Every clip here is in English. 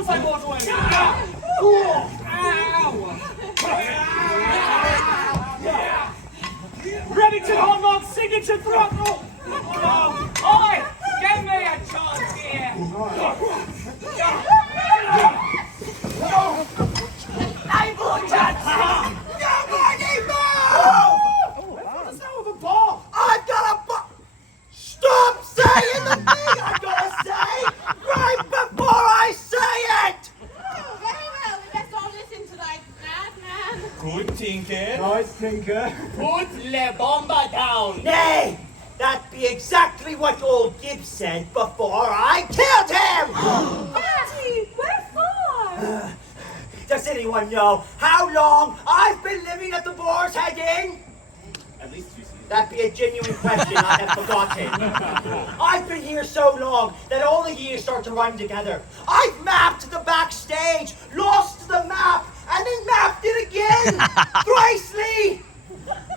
was I mortal enemy? Remington Hornmont's signature throttle! Oi! Give me a chance here! Naval chance! Nobody move! What's that with a ball? I've got a ball! Stop saying the thing I've got to say right before I say it! Oh, very well. We best all listen to that madman. Good Tinker. Nice, Tinker. Put Le Bomba down. Nay, that be exactly what old Gibbs said before I killed him! Daddy, wherefore? Does anyone know how long I've been living at the Boarshead Inn? At least you see. That be a genuine question I have forgotten. I've been here so long that all the years start to run together. I've mapped the backstage, lost the map, and then mapped it again! Thrisely!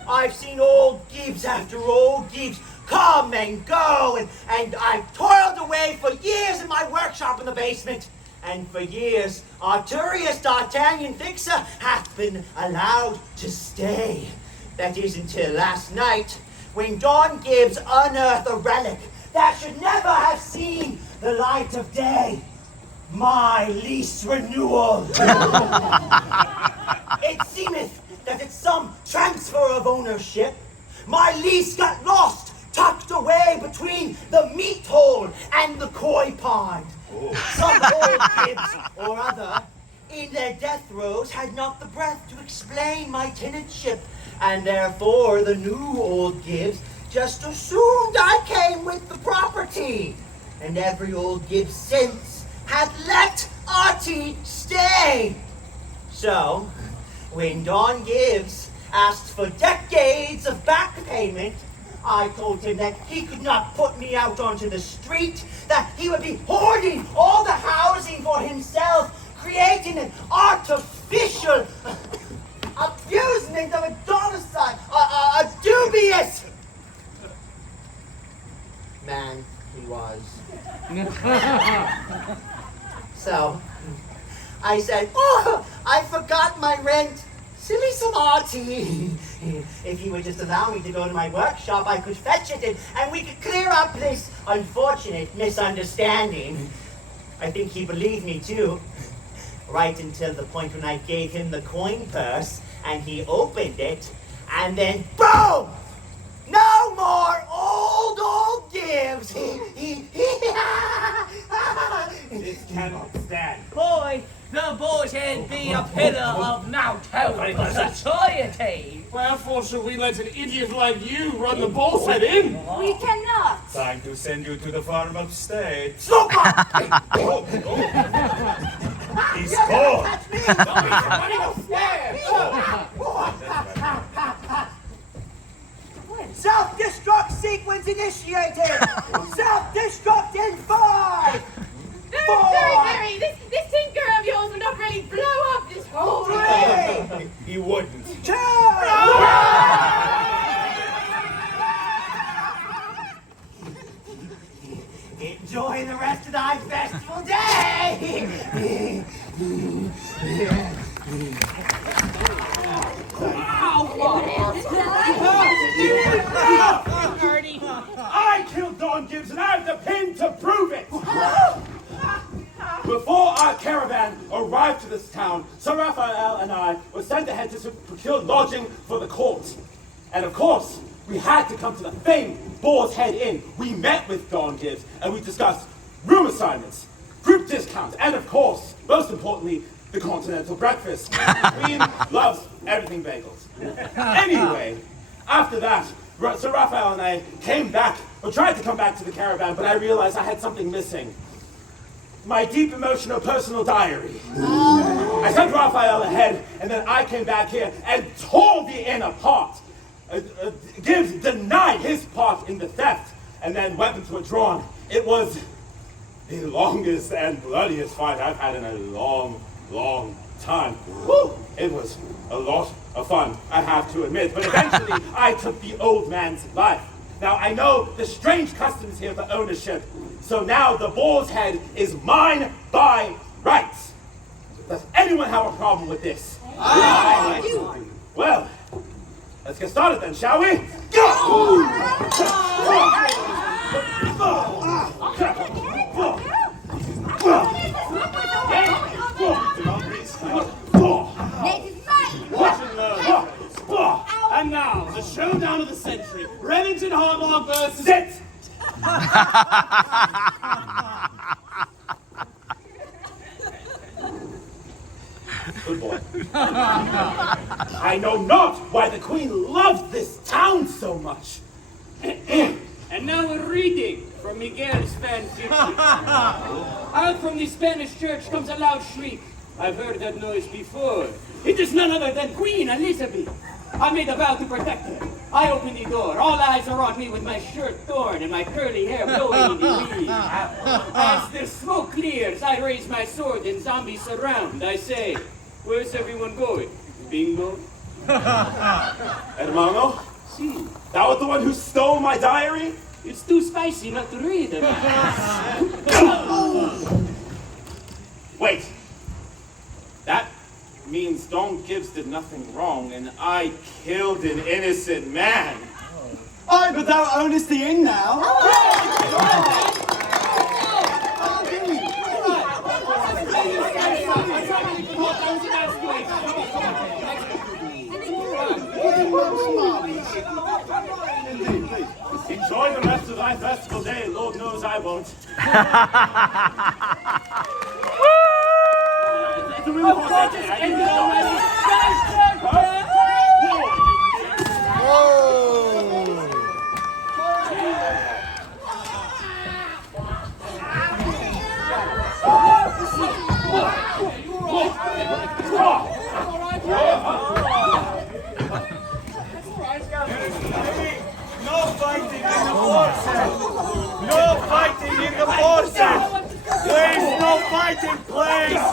I've seen old Gibbs after old Gibbs come and go, and I've toiled away for years in my workshop in the basement. And for years, Arturius D'Artagnan Fixer hath been allowed to stay. That is until last night, when Don Gibbs unearthed a relic that should never have seen the light of day. My lease renewal. It seemeth that it's some transfer of ownership. My lease got lost, tucked away between the meat hole and the koi pond. Some old Gibbs or other, in their death throes, had not the breath to explain my tenantship, and therefore the new old Gibbs just assumed I came with the property. And every old Gibbs since had let Artie stay. So, when Don Gibbs asked for decades of back payment, I told him that he could not put me out onto the street, that he would be hoarding all the housing for himself, creating an artificial abusement of a domicile, a dubious man he was. So, I said, oh, I forgot my rent. Silly Samati. If he would just allow me to go to my workshop, I could fetch it and we could clear up this unfortunate misunderstanding. I think he believed me too. Right until the point when I gave him the coin purse and he opened it, and then boom! No more old Gibbs! This cannot stand. Boy, the Boarshead be a pillar of now for society. Wherefore should we let an idiot like you run the Boarshead Inn? We cannot. Time to send you to the farm upstate. He's cold. Running upstairs! Self-destruct sequence initiated! Self-destruct in 5! Very. This tinker of yours would not really blow up this whole thing. He wouldn't. 2! Enjoy the rest of thy festival day! I killed Don Gibbs and I have the pin to prove it! Before our caravan arrived to this town, Sir Raphael and I were sent ahead to procure lodging for the court. And of course, we had to come to the famed Boarshead Inn. We met with Don Gibbs and we discussed room assignments, group discounts, and of course, most importantly, the continental breakfast. Queen loves everything bagels. Anyway, after that, Sir Raphael and I came back, or tried to come back to the caravan, but I realized I had something missing. My deep emotional personal diary. I sent Raphael ahead, and then I came back here and tore the inn apart. Gibbs denied his part in the theft, and then weapons were drawn. It was the longest and bloodiest fight I've had in a long time. Woo! It was a lot of fun, I have to admit, but eventually I took the old man's life. Now I know the strange customs here for ownership, so now the Boar's Head is mine by Right. Does anyone have a problem with this? Well, let's get started then, shall we? And now, the showdown of the century. Remington Hartlock versus... Sit! Good boy. I know not why the Queen loved this town so much. And now a reading from Miguel's fan fiction. Out from the Spanish church comes a loud shriek. I've heard that noise before. It is none other than Queen Elizabeth. I made a vow to protect her. I open the door. All eyes are on me with my shirt torn and my curly hair blowing in the wind. As the smoke clears, I raise my sword and zombies surround. I say, where's everyone going? Bingo? Hermano, See, that was the one who stole my diary? it's too spicy not to read it. Wait. That means Don Gibbs did nothing wrong, and I killed an innocent man. Oh, but thou ownest the inn now. Enjoy the rest of thy festival day. Lord knows I won't. It's a really Of course it's ended already. No fighting in the Boarshead! No fighting in the Boarshead! Please, no fighting, please!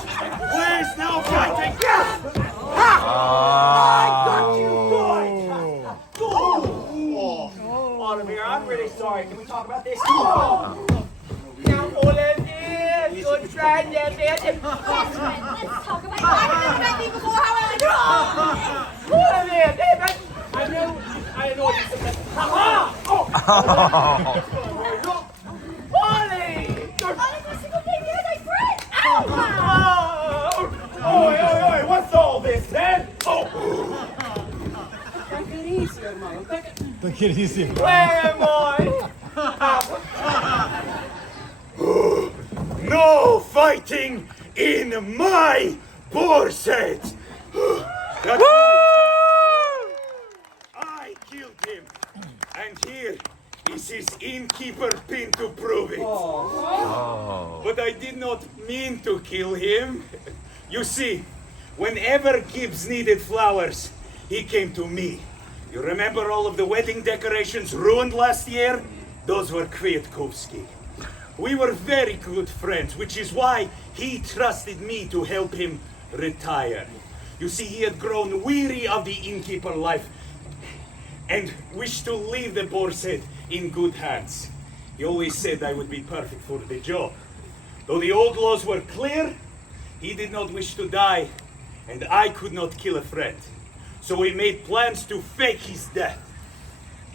Please, no fighting! Autumn, I'm really sorry. Can we talk about this? Good friend, let's talk about it. I haven't met me before, however. I know you said that. Ollie! Every single day you're my friend! Oi, what's all this, man? Oh! Take it easy, hermano. Take it easy. Where am I? No fighting in my Boarshead! That's right. I killed him, and here is his innkeeper pin to prove it. But I did not mean to kill him. You see, whenever Gibbs needed flowers, he came to me. You remember all of the wedding decorations ruined last year? Those were Kwiatkowski. We were very good friends, which is why he trusted me to help him retire. You see, he had grown weary of the innkeeper life and wished to leave the Boarshead in good hands. He always said I would be perfect for the job. Though the old laws were clear, he did not wish to die, and I could not kill a friend. So we made plans to fake his death.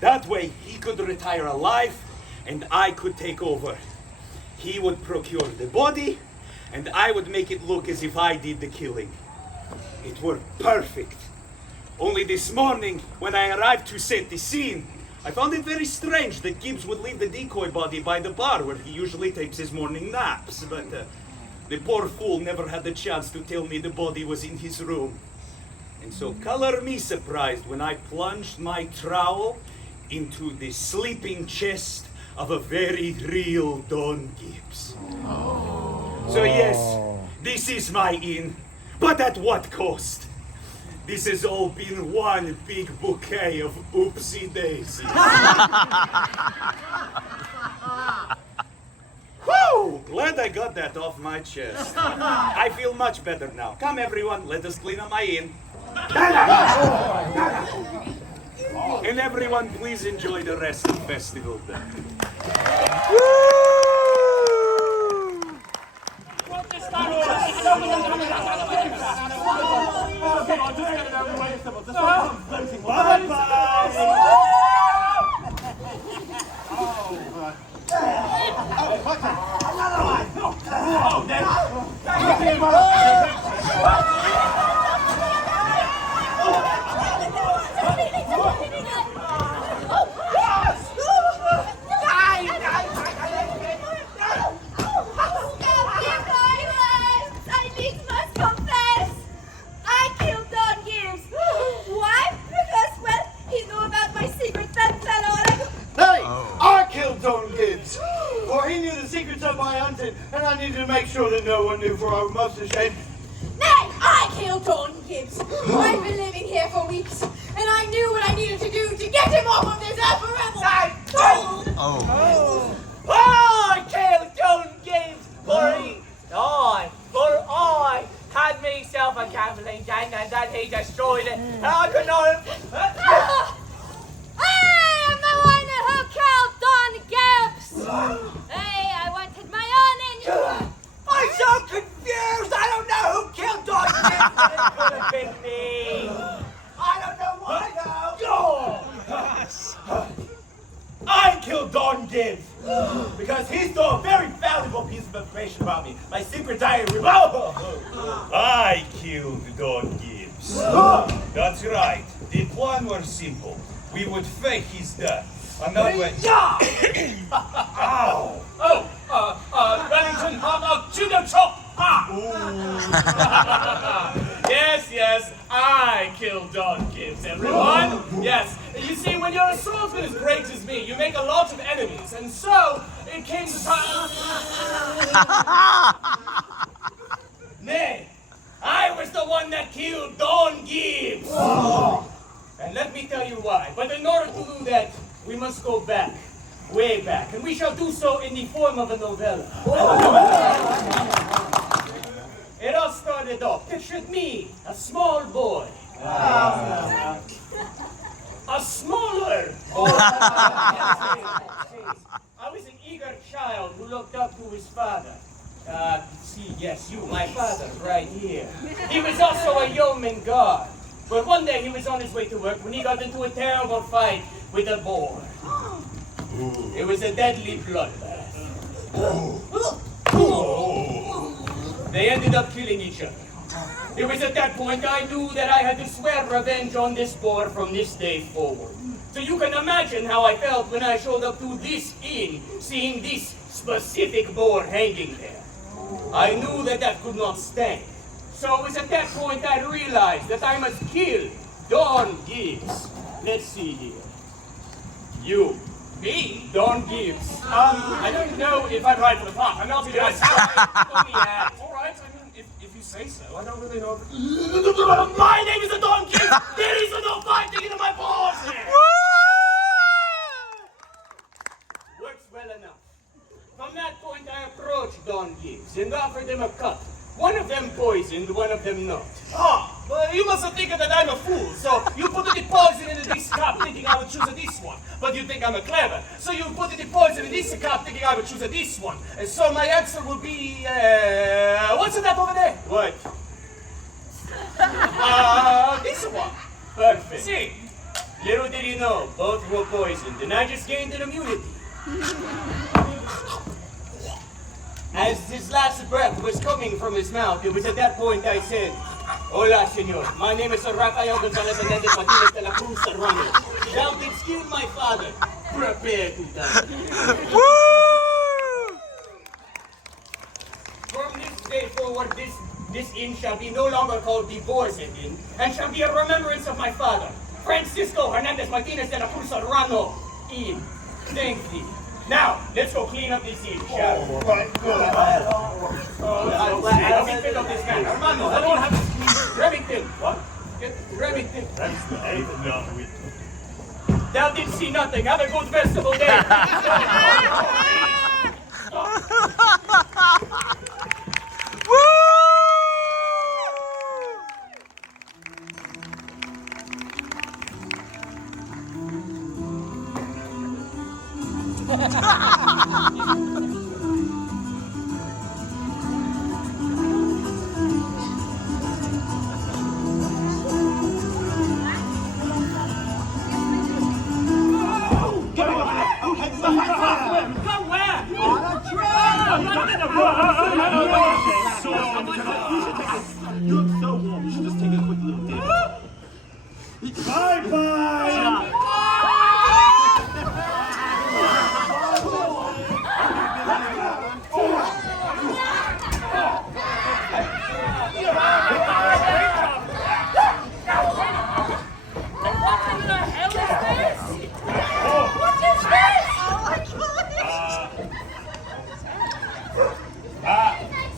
That way he could retire alive, and I could take over. He would procure the body, and I would make it look as if I did the killing. It worked perfect. Only this morning, when I arrived to set the scene, I found it very strange that Gibbs would leave the decoy body by the bar where he usually takes his morning naps, but the poor fool never had the chance to tell me the body was in his room. And so color me surprised when I plunged my trowel into the sleeping chest of a very real Don Gibbs. So yes, this is my inn, but at what cost? This has all been one big bouquet of oopsie daisies. Whew! Glad I got that off my chest. I feel much better now. Come everyone, let us clean up my inn. And everyone, please enjoy the rest of Festival Day. Protestant And I needed to make sure that no one knew for our Boarshead. Nay, I killed Don Gibbs. I've been living here for weeks, and I knew what I needed to do to get him off of this earth forever. I killed Don Gibbs for I had myself a gambling gang and then he destroyed it. And I could not I am the one who killed Don Gibbs. Hey, I wanted my own engine. I'm so confused. I don't know who killed Don Gibbs, but it could have been me. I don't know why though. I killed Don Gibbs because he stole a very valuable piece of information about me. My secret diary. I killed Don Gibbs. That's right. The plan was simple. We would fake his death. And that way... Ow! Wellington, judo chop! Yes, I killed Don Gibbs, everyone. Yes, you see, when you're a swordsman as great as me, you make a lot of enemies, and so it came to time. Nay, I was the one that killed Don Gibbs. And let me tell you why. But in order to do that, we must go back, way back, and we shall do so in the form of a novella. It all started off. Pictured me, a small boy. A smaller boy. I was an eager child who looked up to his father. Yes, you, my father, right here. He was also a yeoman guard. But one day he was on his way to work when he got into a terrible fight with a boar. It was a deadly bloodbath. They ended up killing each other. It was at that point I knew that I had to swear revenge on this boar from this day forward. So you can imagine how I felt when I showed up to this inn, seeing this specific boar hanging there. I knew that that could not stand. So it was at that point I realized that I must kill Don Gibbs. Let's see here. You. Me? Don Gibbs. I don't know if I'm right for the part. I'm not even right. All right, I mean, if you say so. I don't really know. My name is Don Gibbs. There is no fighting in my balls. Works well enough. From that point, I approached Don Gibbs and offered him a cut. One of them poisoned, one of them not. Well, you must think that I'm a fool. So you put the poison in this cup thinking I would choose this one. But you think I'm a clever. So you put the poison in this cup thinking I would choose this one. And so my answer will be, what's that over there? What? This one. Perfect. See, little did you know, both were poisoned, and I just gained an immunity. As his last breath was coming from his mouth, it was at that point I said, Hola, senor. My name is Rafael Gonzalez Hernandez Martinez de la Cruz Serrano. Thou didst kill my father. Prepare to die. From this day forward, this inn shall be no longer called the Boarshead Inn, and shall be a remembrance of my father, Francisco Hernandez Martinez de la Cruz Serrano Inn. Thank thee. Now, let's go clean up this inn, shall we? Right, good. Let me fill up this can. Armando, I don't have this clean. Remington. What? Remington. That's the eighth enough with Thou didn't see nothing. Have a good festival day.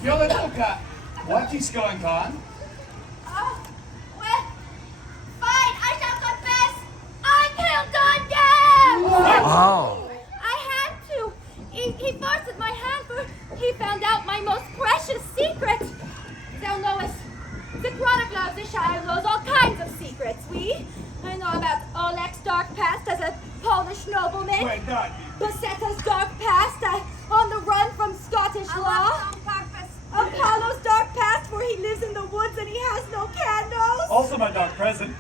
Philadelphia, what is going on? Well, fine, I shall confess. I killed Don Gibbs! Oh. I had to. He forced my hand, for he found out my most precious secret. Thou knowest, the Chronicle of the Shire knows all kinds of secrets. I know about Oleg's dark past as a Polish nobleman. Wait, not Besetta's dark past, on the run from Scottish law. Apollo's dark past, where he lives in the woods and he has no candles. also my dark present.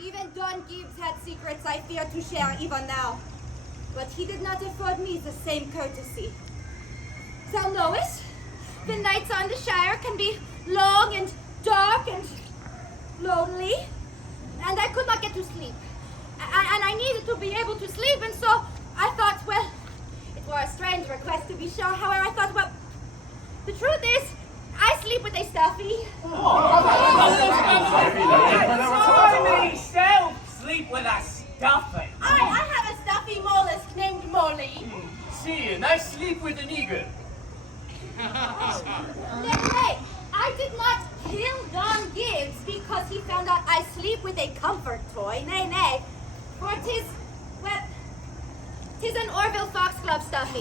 Even Don Gibbs had secrets I fear to share even now. But he did not afford me the same courtesy. Thou knowest, the nights on the Shire can be long and dark and lonely. And I could not get to sleep. And I needed to be able to sleep, and so I thought, well, it were a strange request to be sure. However, I thought, well, the truth is, I sleep with a stuffy. I myself sleep with a stuffy. I have a stuffy mollusk named Molly. See, and I sleep with an eagle. Nay, I did not kill Don Gibbs because he found out I sleep with a comfort toy. Nay. For 'tis, well, 'tis an Orville Foxglove stuffy.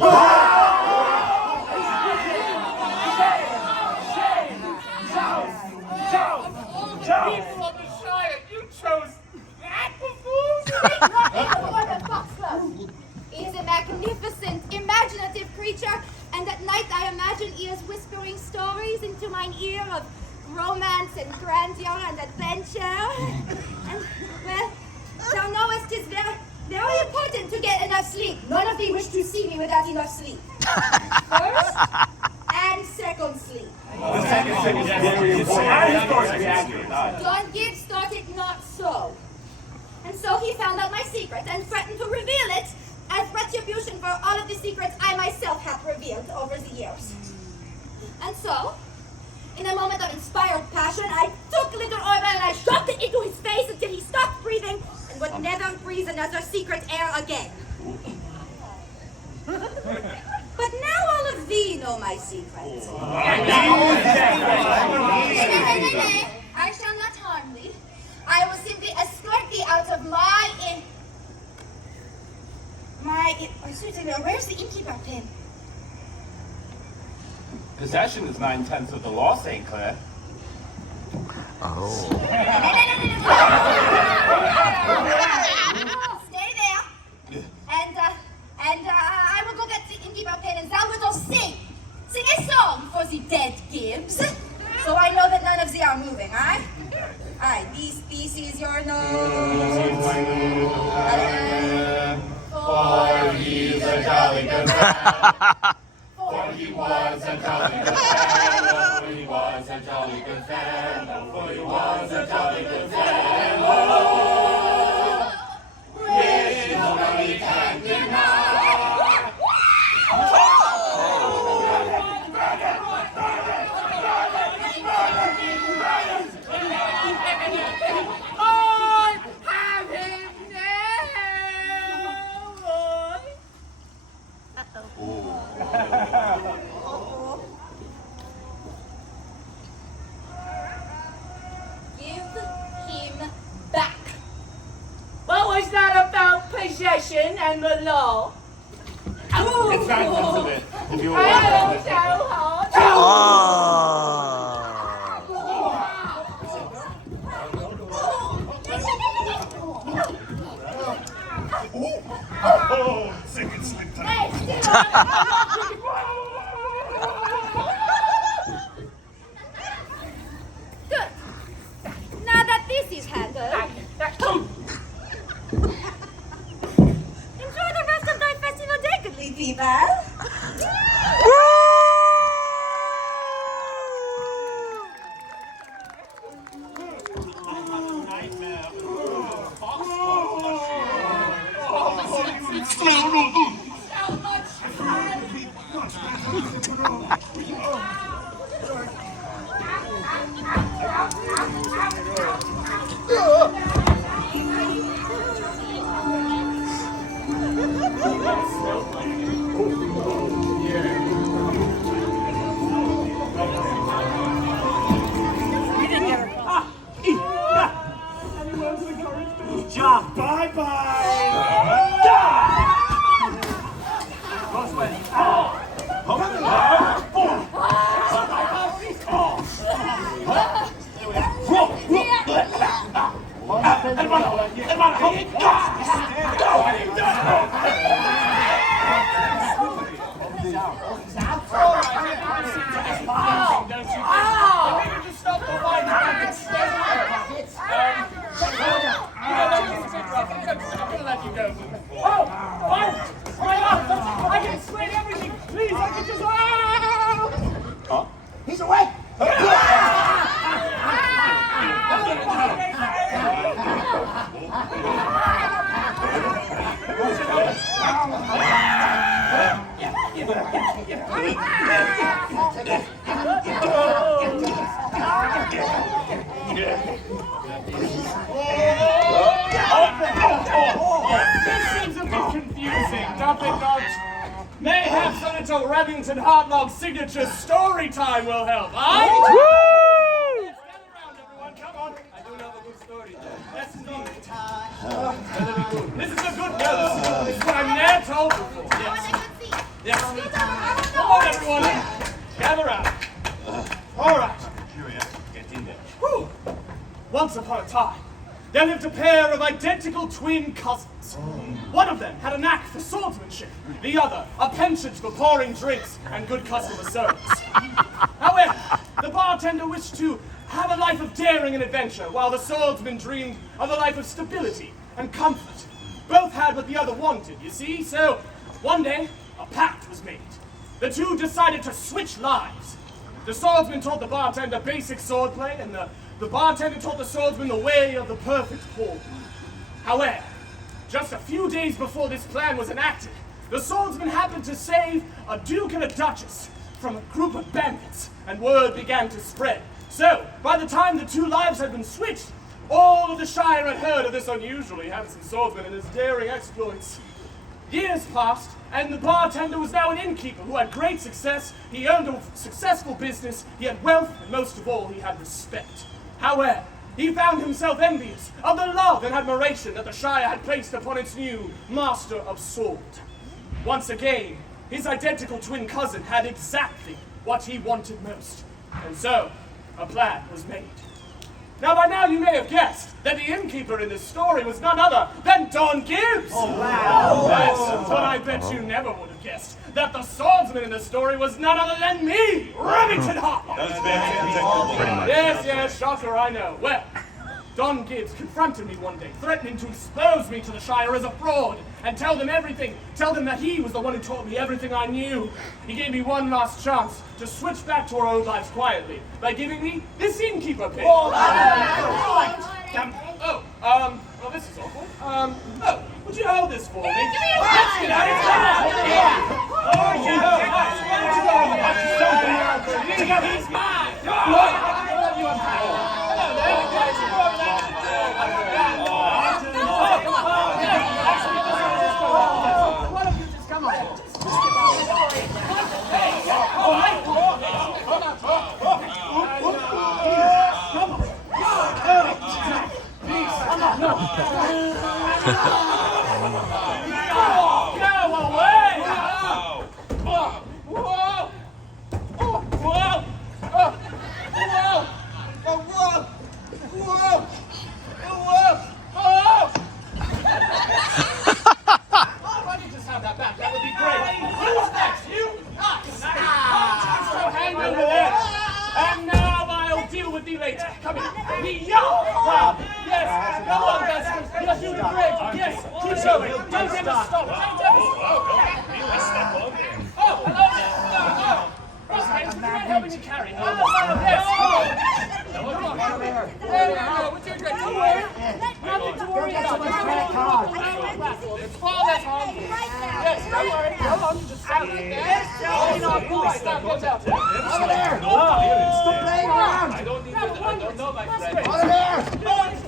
People of the Shire, you chose that before? Orville Foxglove. He is a magnificent, imaginative creature, and at night I imagine he is whispering stories into mine ear of romance and grandeur and adventure. And, well, thou knowest 'tis very, very important to get enough sleep. None of thee wish to see me without enough sleep. First and second sleep. Don Gibbs thought it not so. And so he found out my secret and threatened to reveal it as retribution for all of the secrets I myself have revealed over the years. And so, in a moment of inspired passion, I took little Orville and I shoved it into his face until he stopped breathing and would never breathe another secret air again. But now all of thee know my secrets. Nay, I shall not harm thee. I will simply escort thee out of where's the innkeeper pin? Possession is 9/10 of the law, St. Clair. Oh. Stay there. And I will go get the innkeeper pin and thou wilt sing a song for the dead Gibbs. So I know that none of thee are moving, aye? Aye, this is your nose. For he's a jolly good fellow. For he was a jolly good fellow. For he was a jolly good fellow. For he was a jolly good fellow. Which nobody can deny. It's not about possession and the law. It's 9/10 of it. If you were I don't watching this. know how. Oh, sing it, sleep time. Good. Now that this is handled, enjoy the rest of thy festival day, goodly people. This seems a bit confusing, does it not? Mayhap Senator Remington Hartlog's signature story time will help, aye? Gather around, everyone, come on. I do love a good story time. Yes, indeed. That'll be good. This is a good news. This is what I'm never told before. Yes. Come on, everyone. Gather round. All right. Get in there. Whew. Once upon a time, there lived a pair of identical twin cousins. One of them had a knack for swordsmanship, the other a penchant for pouring drinks and good customer service. However, the bartender wished to have a life of daring and adventure, while the swordsman dreamed of a life of stability and comfort. Both had what the other wanted, you see, so one day, a pact was made. The two decided to switch lives. The swordsman taught the bartender basic swordplay, and the bartender taught the swordsman the way of the perfect pour. However, just a few days before this plan was enacted, the swordsman happened to save a duke and a duchess from a group of bandits, and word began to spread. So, by the time the two lives had been switched, all of the Shire had heard of this unusually handsome swordsman and his daring exploits. Years passed, and the bartender was now an innkeeper who had great success. He owned a successful business, he had wealth, and most of all, he had respect. However, he found himself envious of the love and admiration that the Shire had placed upon its new master of sword. Once again, his identical twin cousin had exactly what he wanted most, and so a plan was made. Now, by now you may have guessed that the innkeeper in this story was none other than Don Gibbs. Oh, wow. Yes, but I bet you never would have guessed that the swordsman in the story was none other than me, Remington Hartlog. Yes, shocker, I know. Well, Don Gibbs confronted me one day, threatening to expose me to the Shire as a fraud and tell them everything. Tell them that he was the one who taught me everything I knew. He gave me one last chance to switch back to our old lives quietly by giving me this innkeeper pin. Oh, Well, this is awful. Would you hold this for me? Let's get out of here. He's mine. Why don't you just come on? Go away! Whoa! Why don't you just have that back? That would be great. Who's next? You? So hang over there. And now I'll deal with thee later. Come here. Yes, go on, Buster. You're doing great. Yes, keep going. Don't ever stop. Oh, hello. Buster, would you mind helping me carry her? Yes. There we go. We're doing great. Don't worry. Nothing to worry about. It's far less harmful. Yes, don't worry. Hold on, you just stand right there. Stop, watch out. Over there. Stop playing around. I don't know, my friend. Over there.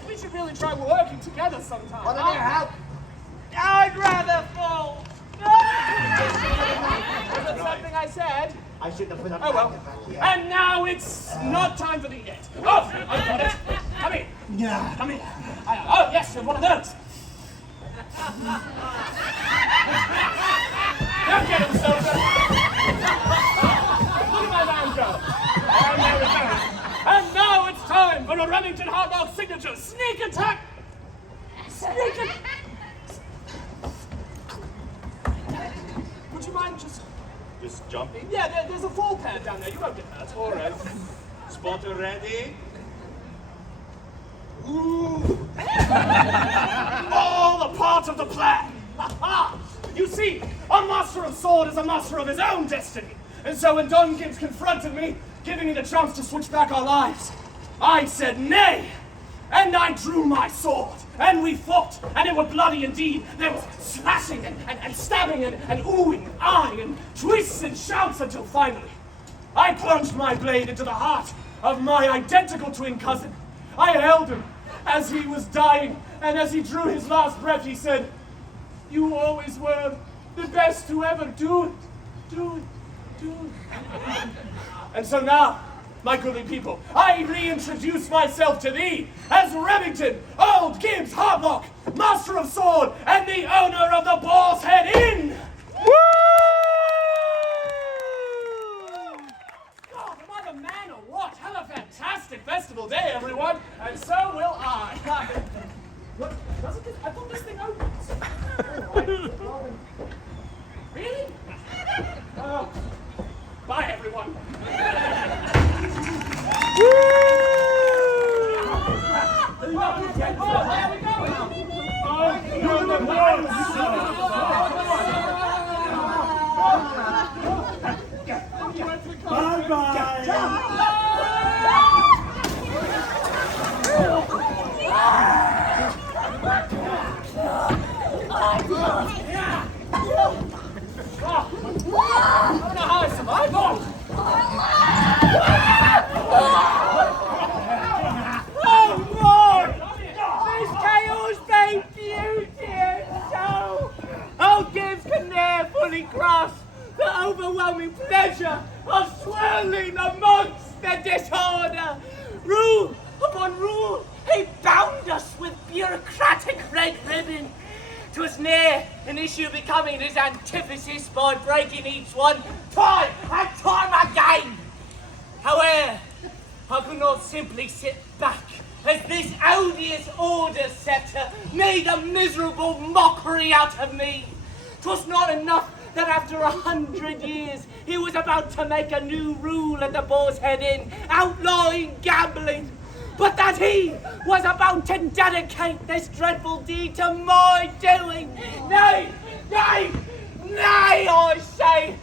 We should really try working together sometime. Over there, help. I'd rather fall. Was that something I said? I shouldn't have put up Oh well. And now it's not time for the yet. Oh, I've got it. Come here. Yeah. Come here. Oh yes, you're one of those. Don't get him, soldier. Look at my round go. And there it goes. And now it's time for a Remington Hartlog signature sneak attack. Sneak attack. Would you mind just jumping? Yeah, there's a fall pad down there. You won't get hurt. All right. Spotter ready? Ooh. All a part of the plan. You see, a master of sword is a master of his own destiny. And so when Don Gibbs confronted me, giving me the chance to switch back our lives, I said nay. And I drew my sword. And we fought. And it was bloody indeed. There was slashing and stabbing and oohing and eyeing and twists and shouts until finally I plunged my blade into the heart of my identical twin cousin. I held him as he was dying, and as he drew his last breath, he said, "You always were the best to ever do it. And so now, my goodly people, I reintroduce myself to thee as Remington, Old Gibbs Hardlock, Master of Sword, and the owner of the Boarshead Inn! Woo! God, am I the man or what? Have a fantastic festival day, everyone, and so will I. What? Doesn't this? I thought this thing opens. All right. Really? Bye, everyone. I don't know how I survived. This chaos made beauty and soul. Old Gibbs can ne'er fully grasp the overwhelming pleasure of swirling amongst the disorder. Rule upon rule, he bound us with bureaucratic red ribbon. 'Twas near an issue becoming his antithesis by breaking each one time and time again. However, I could not simply sit back as this odious order setter made a miserable mockery out of me. 'Twas not enough that after 100 years he was about to make a new rule at the Boarshead Inn, outlawing gambling, but that he was about to dedicate this dreadful deed to my doing. Nay, I say,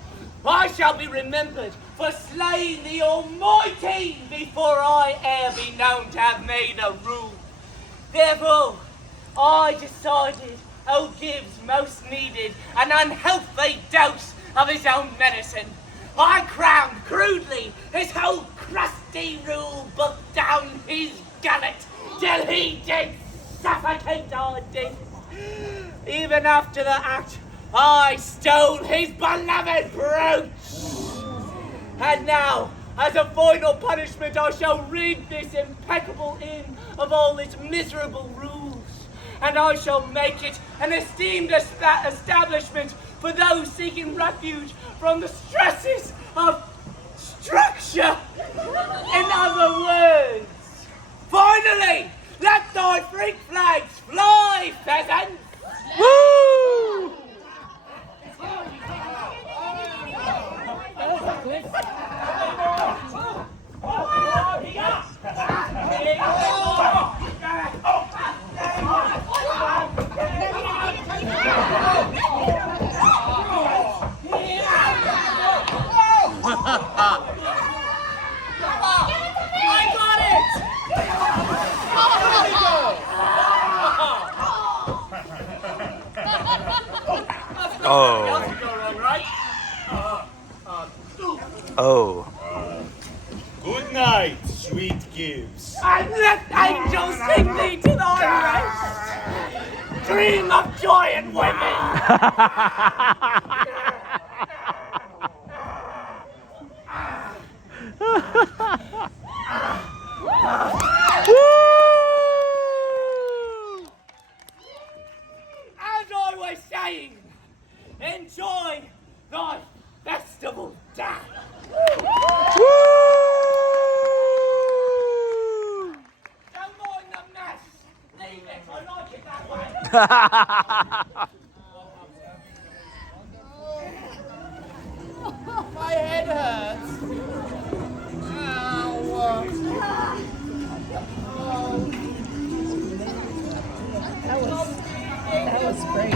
I shall be remembered for slaying the Almighty before I e'er be known to have made a rule. Therefore, I decided old Gibbs most needed an unhealthy dose of his own medicine. I crowned crudely his whole crusty rule book down his gullet till he did suffocate our deeds. Even after the act, I stole his beloved brooch. And now, as a final punishment, I shall rid this impeccable inn of all its miserable rules, and I shall make it an esteemed establishment for those seeking refuge from the stresses of structure. In other words, finally, let thy freak flags fly, pheasants! Woo! Oh. Good night, sweet Gibbs. And let angels sing thee to thy rest. Dream of joy and women. As I was saying, enjoy thy festival day. Don't mind the mess. Leave it. I like it that way. My head hurts. That was great.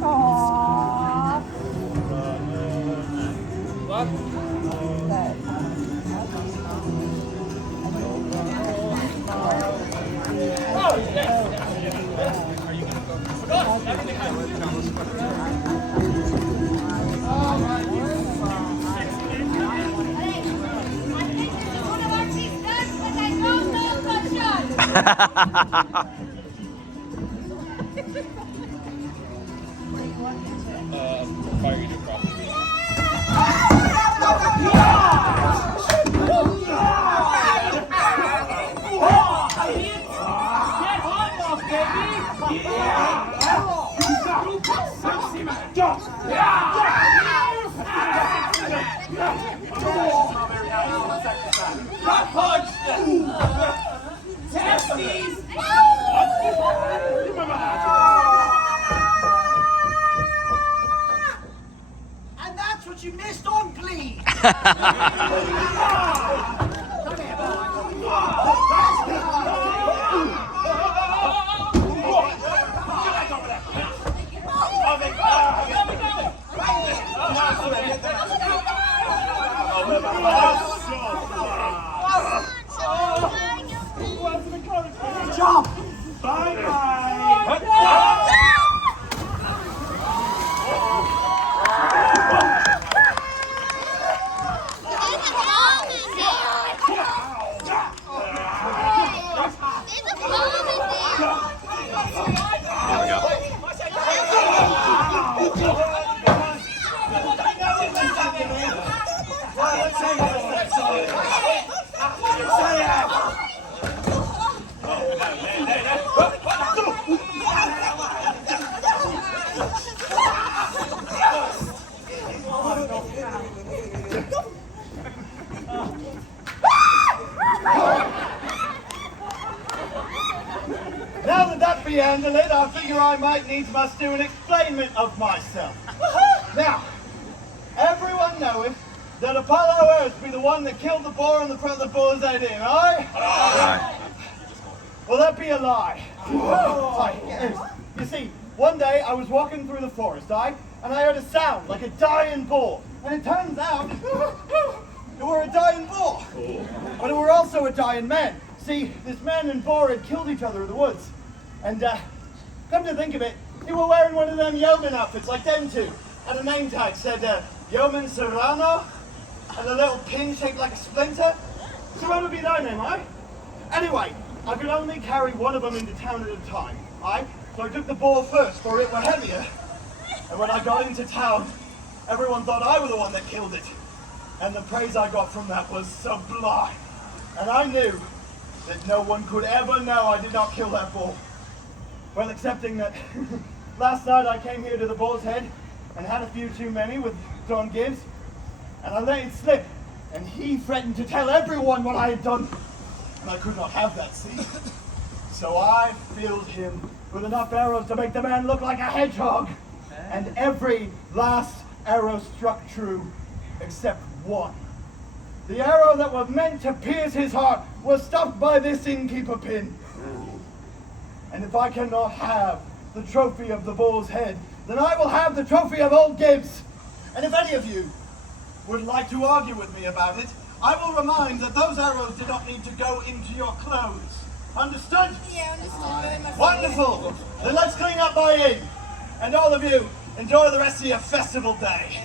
Aww. What? Oh, yes. And that's what you missed on Glee. Good job. Now that that's handled it, I figure I might must do an explainment of myself. Now, everyone knoweth that Apollo Earth be the one that killed the boar in the front of the Boarshead Inn, aye? Well, that be a lie. You see, one day I was walking through the forest, aye? And I heard a sound like a dying boar. And it turns out it were a dying boar. But it were also a dying man. See, this man and boar had killed each other in the woods. And come to think of it, he were wearing one of them yeoman outfits like them two. And a name tag said Yeoman Serrano, and a little pin shaped like a splinter. So what would be thy name, aye? Anyway, I could only carry one of them into town at a time, aye? So I took the boar first, for it were heavier. And when I got into town, everyone thought I were the one that killed it. And the praise I got from that was sublime. And I knew that no one could ever know I did not kill that boar. Well, excepting that last night I came here to the Boarshead and had a few too many with Don Gibbs, and I let it slip, and he threatened to tell everyone what I had done, and I could not have that, see? So I filled him with enough arrows to make the man look like a hedgehog, and every last arrow struck true, except one. The arrow that was meant to pierce his heart was stopped by this innkeeper pin. And if I cannot have the trophy of the boar's head, then I will have the trophy of old Gibbs. And if any of you would like to argue with me about it, I will remind that those arrows did not need to go into your clothes. Understood? Yeah, understood very much. Wonderful. Then let's clean up my inn. And all of you, enjoy the rest of your festival day.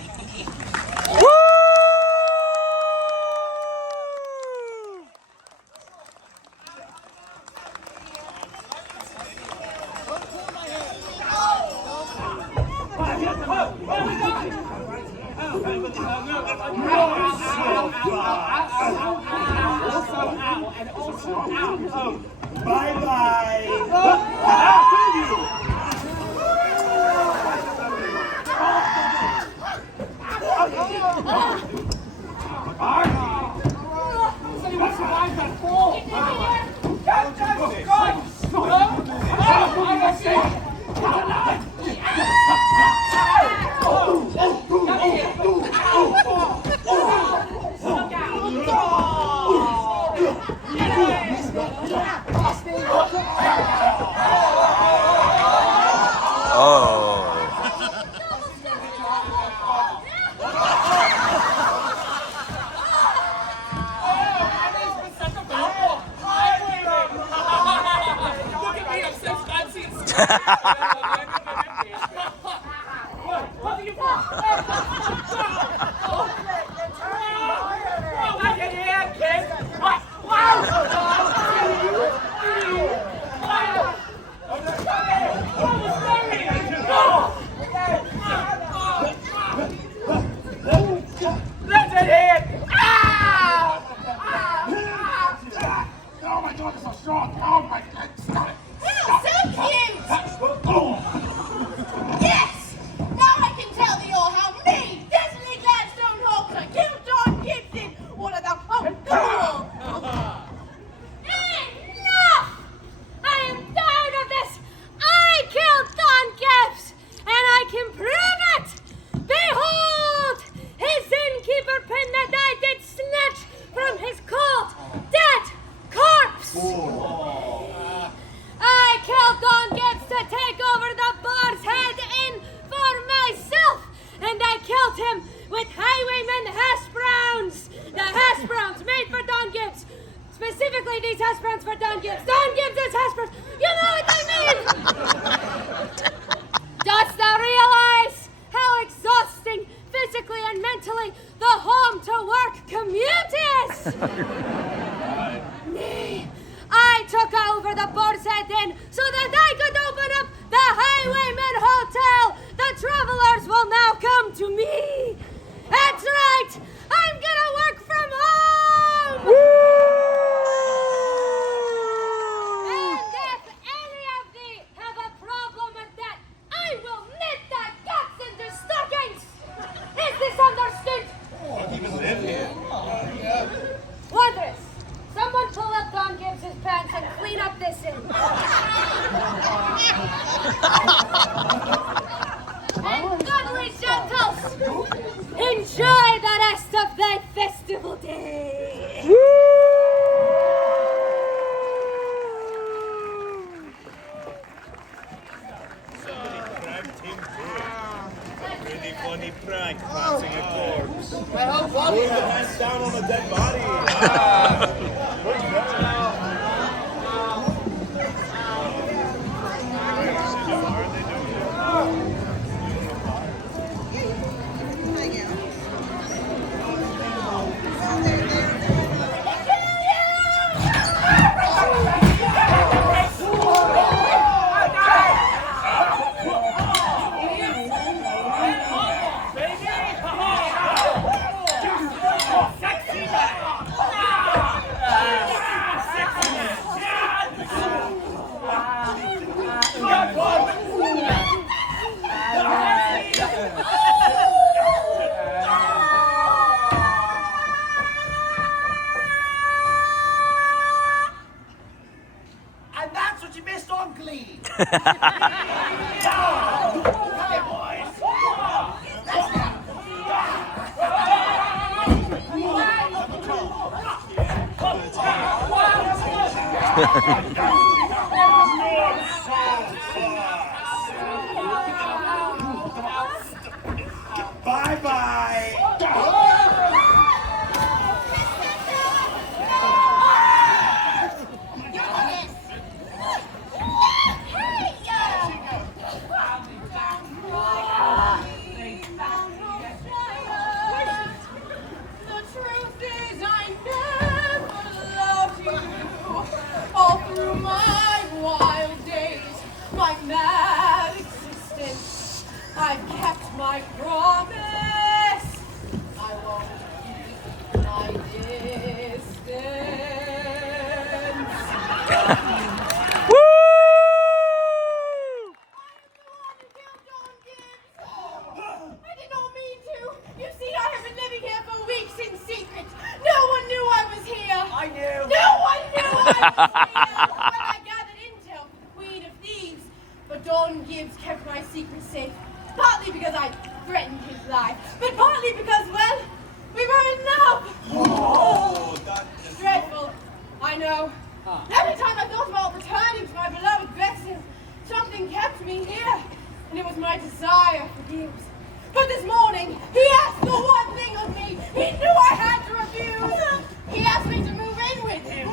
Bye-bye. Look at me, I'm so fancy and funny prank passing a corpse. I hope Bobby Put the hands down on a dead body. And that's what you missed on Glee. Bye-bye. The truth is I never loved you. All through my wild days, my mad existence, I've kept my promise. I won't keep my distance. I did not mean to. You see, I have been living here for weeks in secret. No one knew I was here. I knew. No one knew I was here. When I gathered intel for the Queen of Thieves, but Don Gibbs kept my secret safe. Partly because I threatened his life, but partly because, well, we were in love. Oh, that is Dreadful, I know. Every time I thought about returning to my beloved Betsy, something kept me here, and it was my desire for Gibbs. But this morning, he asked the one thing of me he knew I had to refuse. He asked me to move in with him.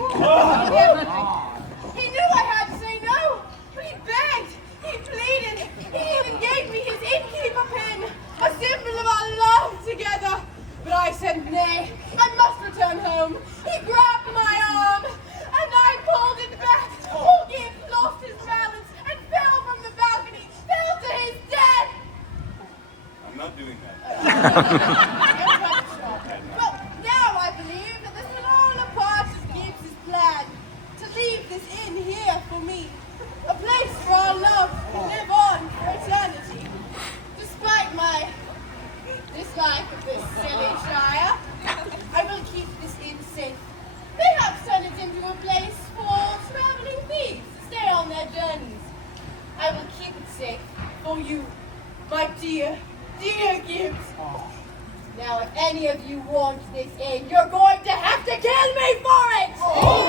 He knew I had to say no, but he begged, he pleaded, he even gave me his innkeeper pin, a symbol of our love together. But I said nay, I must return home. He grabbed my arm, and I pulled it back. Poor Gibbs lost his balance and fell from the balcony, fell to his death. I'm not doing that. Well, now I believe that this was all a part of Gibbs' plan to leave this inn here for me, a place for our love to live on for eternity. Despite my dislike of this silly shire, I will keep this inn safe. Perhaps turn it into a place for traveling thieves to stay on their journeys. I will keep it safe for you, my dear, dear Gibbs. Now, if any of you want this inn, you're going to have to kill me for it! Oh,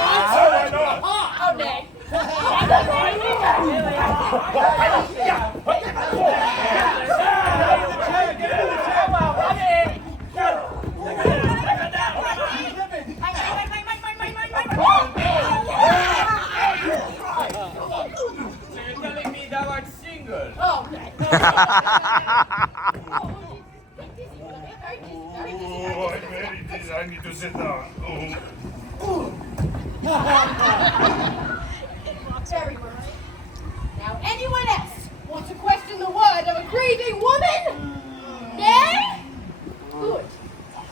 nay. So you're telling me thou art single? Oh, nay. Oh, I'm very dizzy. I need to sit down. Very good. Now, anyone else want to question the word of a grieving woman? Nay? Good.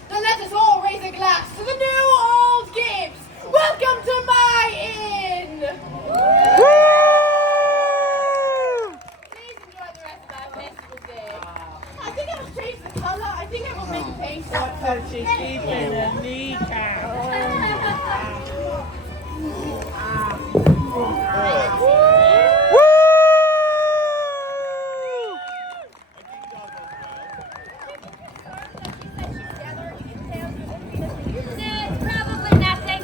Then let us all raise a glass to the new old Gibbs. Welcome to my inn. Please enjoy the rest of our festival day. I think I will change the color. I think I will make a paint. What does she keep in a kneecap? Probably nothing.